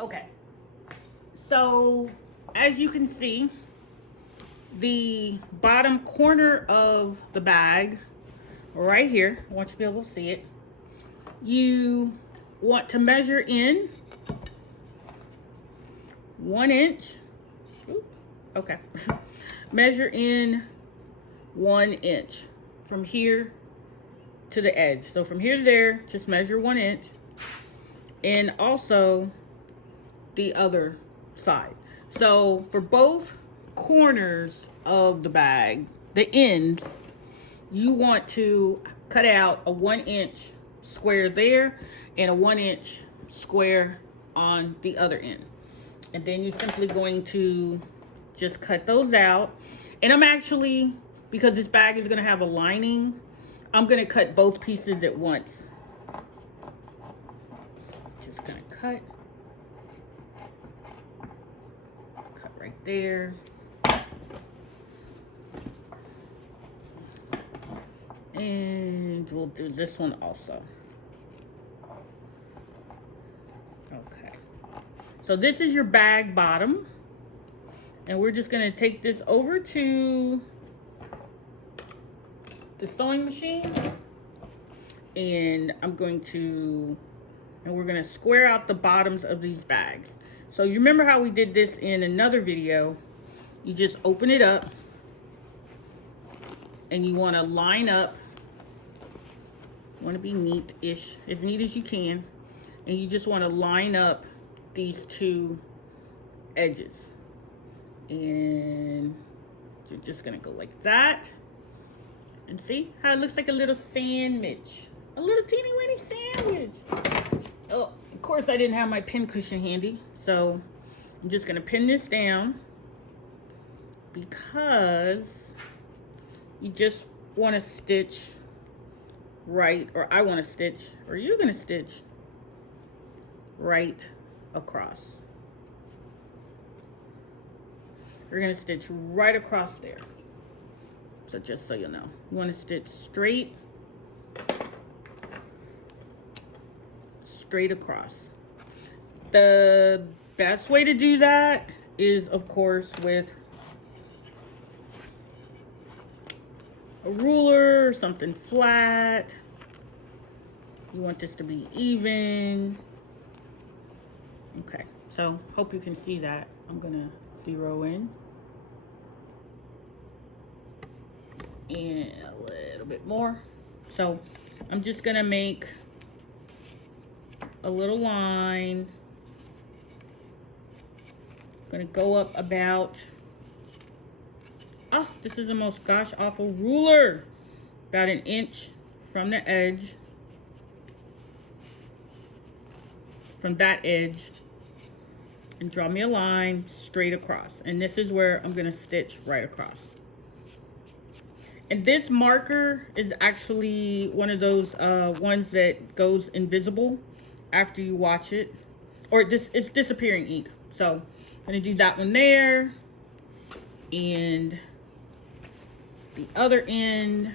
Okay, so as you can see, the bottom corner of the bag right here, I want you to be able to see it. You want to measure in 1 inch. Ooh, okay. Measure in 1 inch from here to the edge. So from here to there, just measure 1 inch. And also the other side. So for both corners of the bag, the ends, you want to cut out a 1 inch square there and a 1 inch square on the other end. And then you're simply going to just cut those out. And I'm actually, because this bag is going to have a lining, I'm going to cut both pieces at once. Just going to cut right there. And we'll do this one also. Okay. So this is your bag bottom. And we're just going to take this over to the sewing machine. And we're going to square out the bottoms of these bags. So you remember how we did this in another video. You just open it up. And you want to line up. You want to be neat-ish, as neat as you can. And you just want to line up these two edges. And you're just going to go like that. And see how it looks like a little sandwich. A little teeny-weeny sandwich. Oh, of course I didn't have my pin cushion handy. So I'm just going to pin this down. Because you just want to stitch right, or I want to stitch, or you're going to stitch right across. We're going to stitch right across there. So just so you know, you want to stitch straight across. The best way to do that is, of course, with a ruler or something flat. You want this to be even. Okay, so hope you can see that. I'm gonna zero in. And a little bit more. So I'm just gonna make a little line. Gonna go up about, oh, this is the most gosh awful ruler. About 1 inch from the edge. From that edge. And draw me a line straight across. And this is where I'm gonna stitch right across. And this marker is actually one of those ones that goes invisible after you watch it. Or it's disappearing ink. So I'm gonna do that one there. And the other end,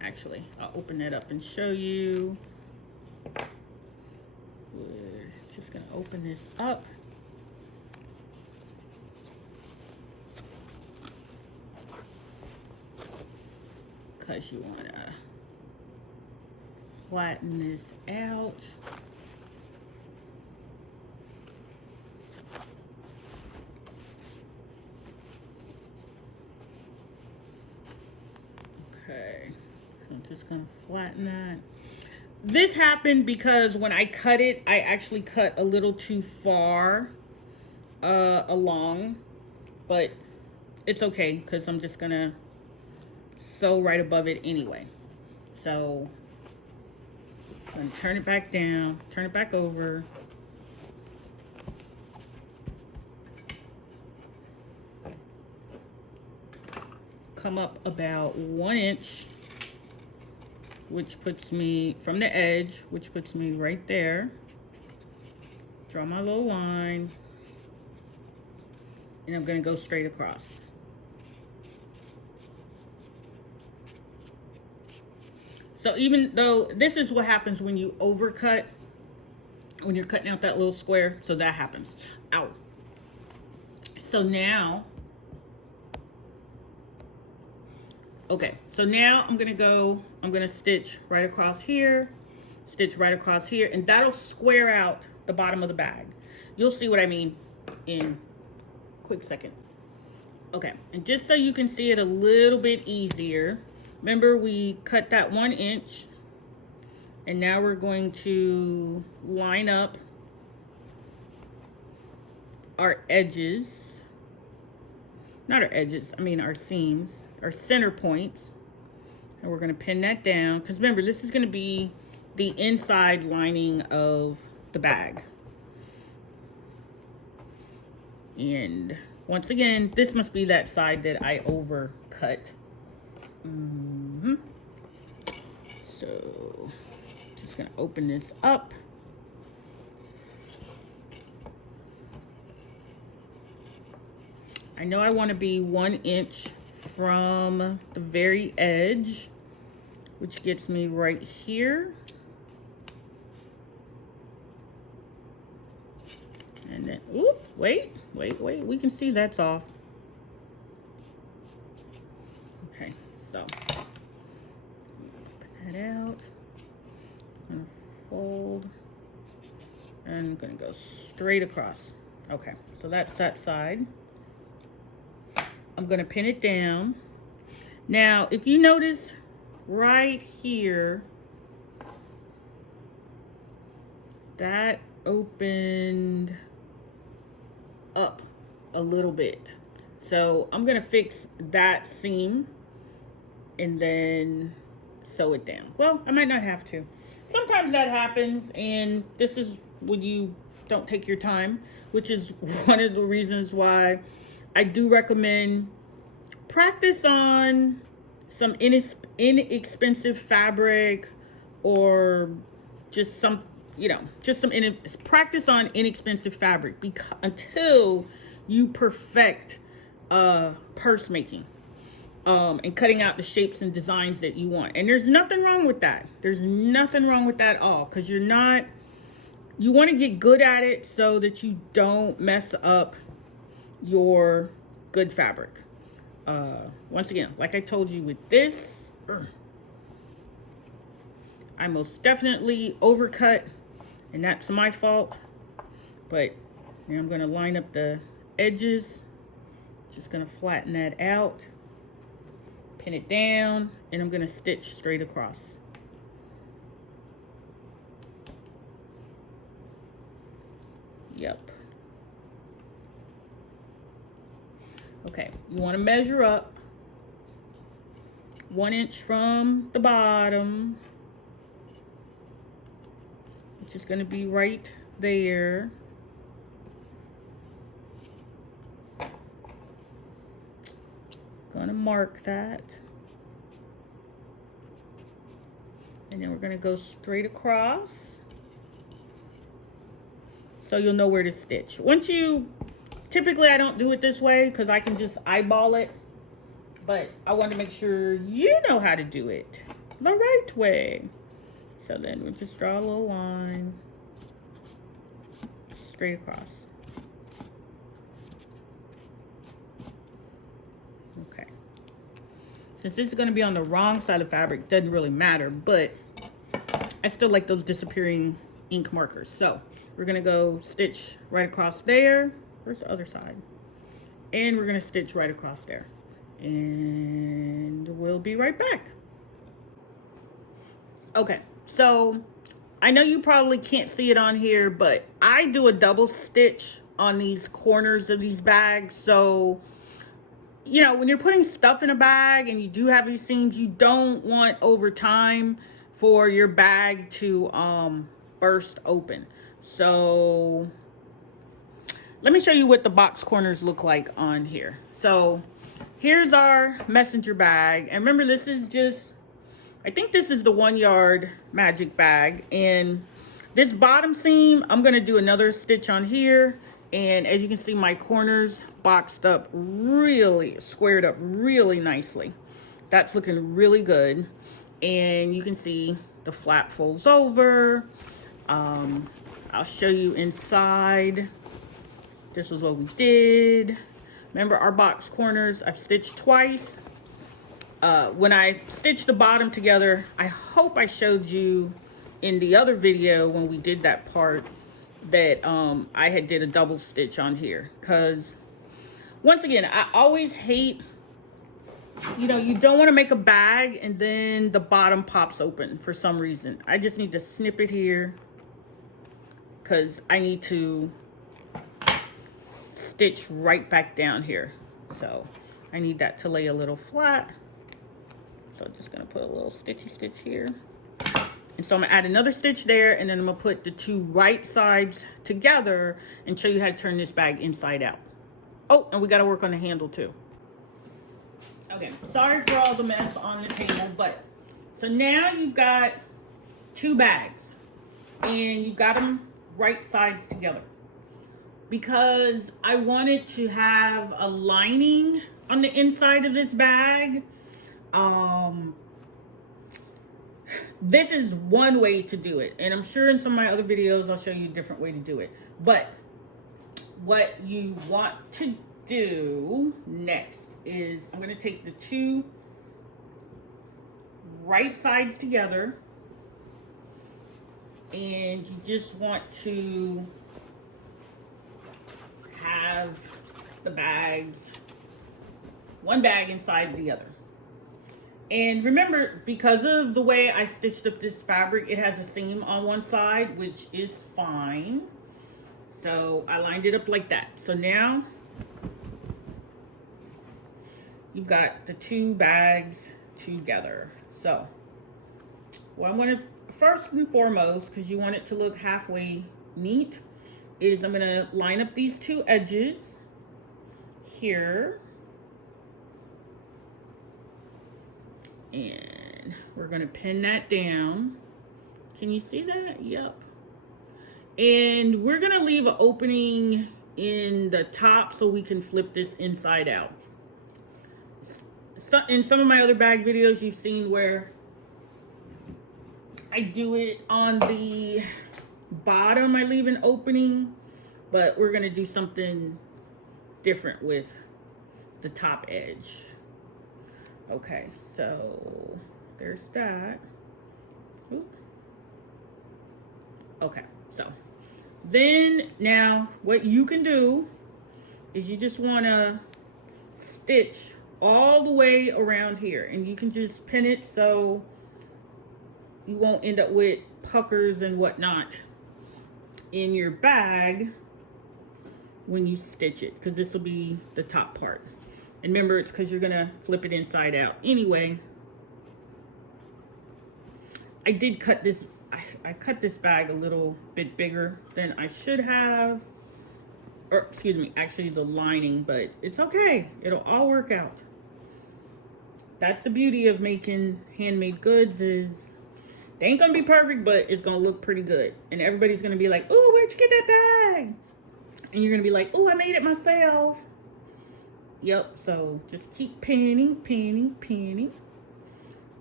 actually, I'll open that up and show you. We're just gonna open this up. Because you want to flatten this out. Okay, so I'm just going to flatten that. This happened because when I cut it, I actually cut a little too far along. But it's okay because I'm just going to sew right above it anyway. So I'm going to turn it back down, turn it back over. Come up about 1 inch, which puts me from the edge, which puts me right there. Draw my little line. And I'm going to go straight across. So even though this is what happens when you overcut when you're cutting out that little square. So that happens. Ow. So now, okay, so now I'm gonna stitch right across here, stitch right across here, and that'll square out the bottom of the bag. You'll see what I mean in a quick second. Okay, and just so you can see it a little bit easier, remember we cut that 1 inch, and now we're going to line up our edges, not our edges, I mean our seams, our center points, and we're gonna pin that down, because remember, this is gonna be the inside lining of the bag. And once again, this must be that side that I overcut. So, just gonna open this up. I know I want to be 1 inch from the very edge, which gets me right here. And then, oops, wait, we can see that's off. Okay, so open that out. I'm gonna fold and I'm gonna go straight across. Okay, so that's that side. I'm gonna pin it down. Now, if you notice right here, that opened up a little bit. So I'm gonna fix that seam and then sew it down. Well, I might not have to. Sometimes that happens, and this is when you don't take your time, which is one of the reasons why I do recommend practice on some inexpensive fabric, or just some, you know, just practice on inexpensive fabric until you perfect purse making and cutting out the shapes and designs that you want. And there's nothing wrong with that. There's nothing wrong with that at all, because you want to get good at it so that you don't mess up your good fabric. Once again, like I told you with this, I most definitely overcut, and that's my fault. But now I'm going to line up the edges, just going to flatten that out, pin it down, and I'm going to stitch straight across. Yep. Okay, you want to measure up 1 inch from the bottom, which is going to be right there. Going to mark that. And then we're going to go straight across, so you'll know where to stitch. Typically I don't do it this way because I can just eyeball it, but I want to make sure you know how to do it the right way. So then we'll just draw a little line straight across. Okay. Since this is going to be on the wrong side of the fabric, doesn't really matter, but I still like those disappearing ink markers. So we're going to go stitch right across there. Where's the other side? And we're going to stitch right across there. And we'll be right back. Okay, so I know you probably can't see it on here, but I do a double stitch on these corners of these bags. So, you know, when you're putting stuff in a bag and you do have these seams, you don't want over time for your bag to burst open. So let me show you what the box corners look like on here. So here's our messenger bag. And remember, this is just, I think this is the 1 yard magic bag. And this bottom seam, I'm going to do another stitch on here. And as you can see, my corners boxed up really, squared up really nicely. That's looking really good. And you can see the flap folds over. I'll show you inside. This was what we did. Remember our box corners, I've stitched twice. When I stitched the bottom together, I hope I showed you in the other video when we did that part that I had did a double stitch on here. Because once again, I always hate, you know, you don't want to make a bag and then the bottom pops open for some reason. I just need to snip it here because I need to stitch right back down here. So I need that to lay a little flat. So I'm just gonna put a little stitchy stitch here. And so I'm gonna add another stitch there, and then I'm gonna put the two right sides together and show you how to turn this bag inside out. Oh, and we gotta work on the handle too. Okay, sorry for all the mess on the table, but so now you've got two bags and you've got them right sides together. Because I wanted to have a lining on the inside of this bag. This is one way to do it, and I'm sure in some of my other videos I'll show you a different way to do it. But what you want to do next is I'm going to take the two right sides together, and you just want to have the bags, one bag inside the other. And remember, because of the way I stitched up this fabric, it has a seam on one side, which is fine. So I lined it up like that. So now you've got the two bags together. So what I'm going to, first and foremost, because you want it to look halfway neat, is I'm going to line up these two edges here. And we're going to pin that down. Can you see that? Yep. And we're going to leave an opening in the top so we can flip this inside out. So, in some of my other bag videos, you've seen where I do it on the bottom. I leave an opening, but we're going to do something different with the top edge. Okay, so there's that. Oop. Okay, so then now what you can do is you just want to stitch all the way around here, and you can just pin it so you won't end up with puckers and whatnot in your bag when you stitch it, because this will be the top part. And remember, it's because you're gonna flip it inside out. Anyway, I did cut this, I cut this bag a little bit bigger than I should have. Or, excuse me, actually the lining, but it's okay. It'll all work out. That's the beauty of making handmade goods, is they ain't gonna be perfect, but it's gonna look pretty good. And everybody's gonna be like, oh, where'd you get that bag? And you're gonna be like, oh, I made it myself. Yep, so just keep pinning, pinning, pinning.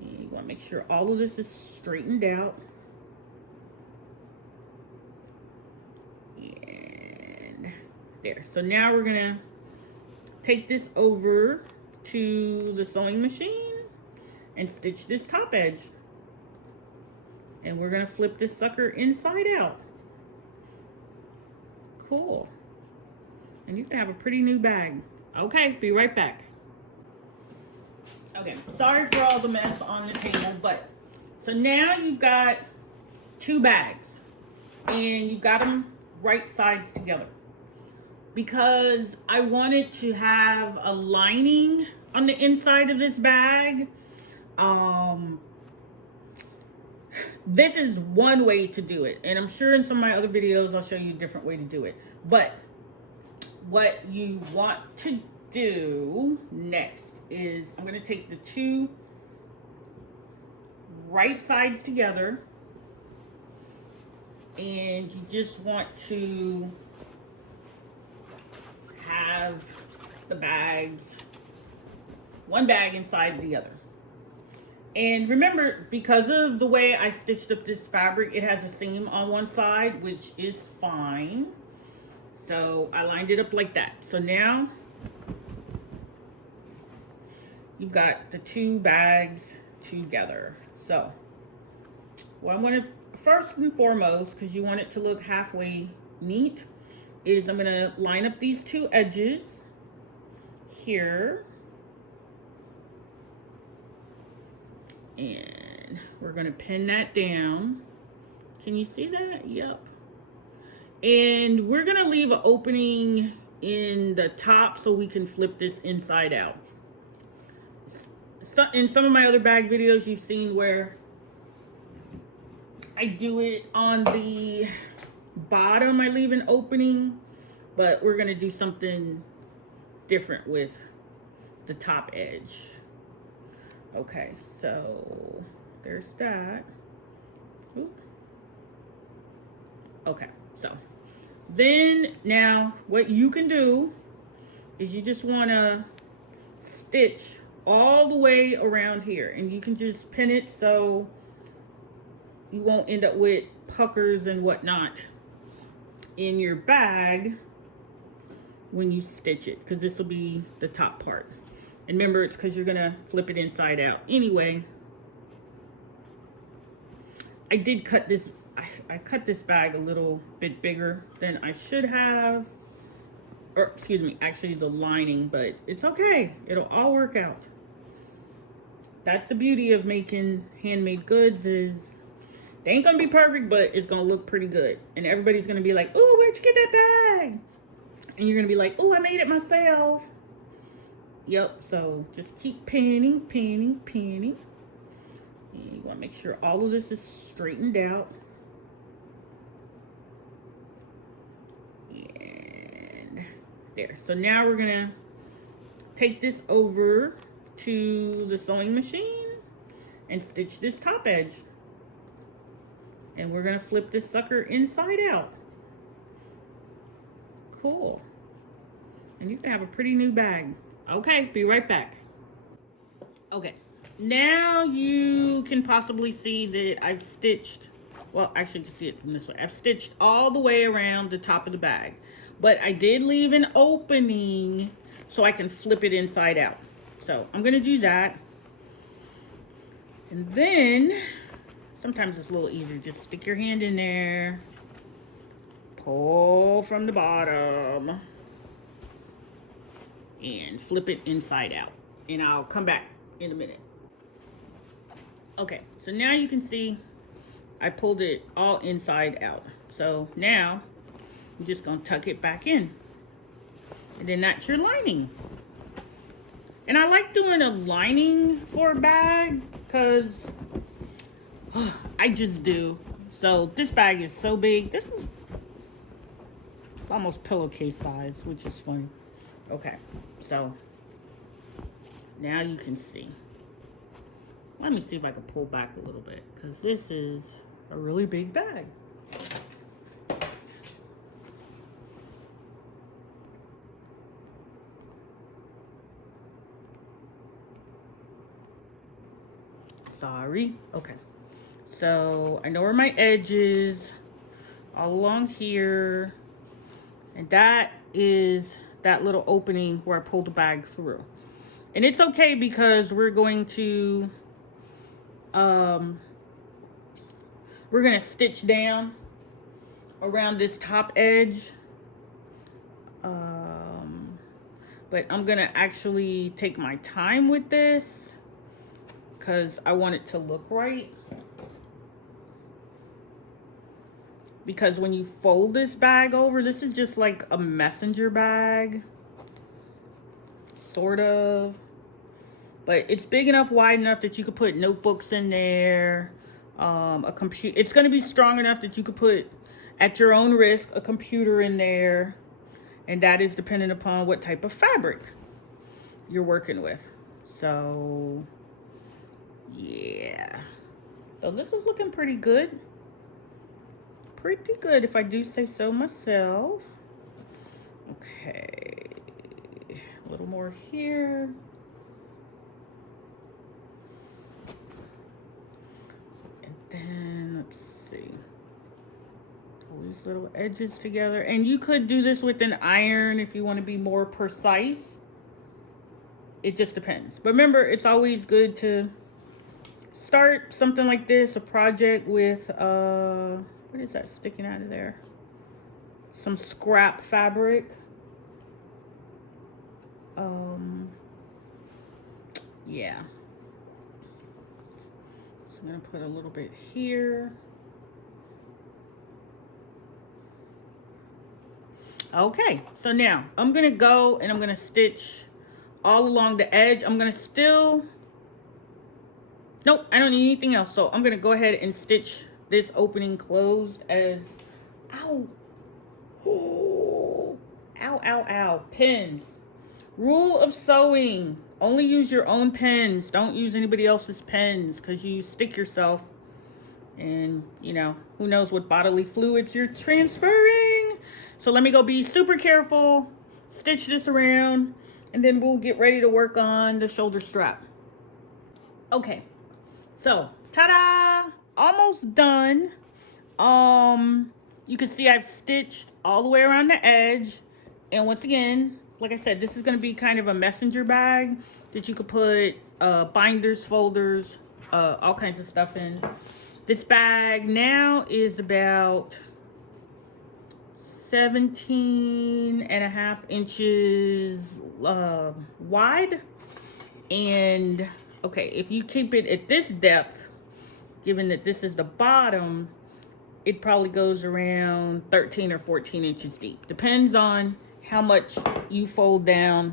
And you want to make sure all of this is straightened out. And there. So now we're going to take this over to the sewing machine and stitch this top edge. And we're going to flip this sucker inside out. Cool. And you can have a pretty new bag. Okay, be right back. Okay, sorry for all the mess on the table, but so now you've got two bags and you've got them right sides together. Because I wanted to have a lining on the inside of this bag. This is one way to do it, and I'm sure in some of my other videos I'll show you a different way to do it. But what you want to do next is I'm going to take the two right sides together, and you just want to have the bags, one bag inside the other. And remember, because of the way I stitched up this fabric, it has a seam on one side, which is fine. So I lined it up like that. So now you've got the two bags together. So what I want to, first and foremost, because you want it to look halfway neat, is I'm going to line up these two edges here. And we're going to pin that down. Can you see that? Yep. And we're going to leave an opening in the top so we can flip this inside out. So, in some of my other bag videos, you've seen where I do it on the bottom. I leave an opening, but we're going to do something different with the top edge. Okay, so there's that. Oop. Okay, so then now what you can do is you just want to stitch all the way around here, and you can just pin it so you won't end up with puckers and whatnot in your bag when you stitch it, because this will be the top part. And remember, it's because you're gonna flip it inside out. Anyway, I did cut this, I cut this bag a little bit bigger than I should have. Or, excuse me, actually the lining, but it's okay. It'll all work out. That's the beauty of making handmade goods, is they ain't gonna be perfect, but it's gonna look pretty good. And everybody's gonna be like, oh, where'd you get that bag? And you're gonna be like, oh, I made it myself. Yep, so just keep pinning, pinning, pinning. And you want to make sure all of this is straightened out. And there. So now we're going to take this over to the sewing machine and stitch this top edge. And we're going to flip this sucker inside out. Cool. And you can have a pretty new bag. Okay, be right back. Okay, now you can possibly see that I've stitched, well, actually you can see it from this way. I've stitched all the way around the top of the bag, but I did leave an opening so I can flip it inside out. So I'm gonna do that. And then, sometimes it's a little easier, just stick your hand in there, pull from the bottom, and flip it inside out. And I'll come back in a minute. Okay, so now you can see I pulled it all inside out. So now I'm just gonna tuck it back in. And then that's your lining. And I like doing a lining for a bag because I just do. So this bag is so big. It's almost pillowcase size, which is funny. Okay, so now you can see. Let me see if I can pull back a little bit, because this is a really big bag. Sorry. Okay, so I know where my edge is, all along here, and that is that little opening where I pulled the bag through. And it's okay because we're going to stitch down around this top edge. But I'm gonna actually take my time with this because I want it to look right. Because when you fold this bag over, this is just like a messenger bag, sort of. But it's big enough, wide enough that you could put notebooks in there, a computer. It's gonna be strong enough that you could put, at your own risk, a computer in there. And that is dependent upon what type of fabric you're working with. So, yeah. So this is looking pretty good. Pretty good, if I do say so myself. Okay, a little more here. these little edges together. And you could do this with an iron if you want to be more precise. It just depends. But remember, it's always good to start something like this, a project with, what is that sticking out of there? Some scrap fabric. Yeah. So I'm gonna put a little bit here. Okay, so now I'm gonna go and I'm gonna stitch all along the edge. I'm gonna still, nope, I don't need anything else. So I'm gonna go ahead and stitch this opening closed as, ow, oh, ow, ow, ow, pins. Rule of sewing, only use your own pens. Don't use anybody else's pens because you stick yourself and, you know, who knows what bodily fluids you're transferring. So let me go be super careful, stitch this around, and then we'll get ready to work on the shoulder strap. Okay, so ta-da, almost done. You can see I've stitched all the way around the edge. And once again, like I said, this is going to be kind of a messenger bag that you could put binders, folders, all kinds of stuff in. This bag now is about 17.5 inches wide. And okay, if you keep it at this depth, given that this is the bottom, it probably goes around 13 or 14 inches deep. Depends on how much you fold down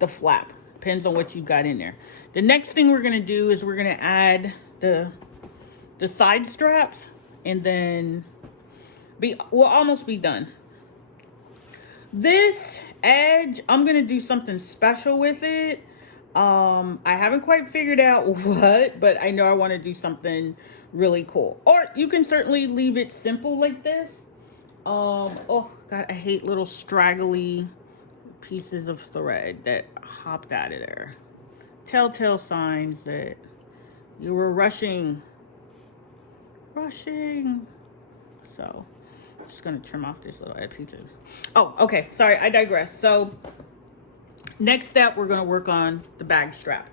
the flap. Depends on what you've got in there. The next thing we're gonna do is we're gonna add the side straps, and then we'll almost be done. This edge, I'm gonna do something special with it. I haven't quite figured out what, but I know I want to do something really cool. Or you can certainly leave it simple like this. Oh God, I hate little straggly pieces of thread that hopped out of there. Telltale signs that you were rushing. So I'm just gonna trim off this little edge piece. Oh, okay, sorry, I digress. So next step, we're gonna work on the bag strap.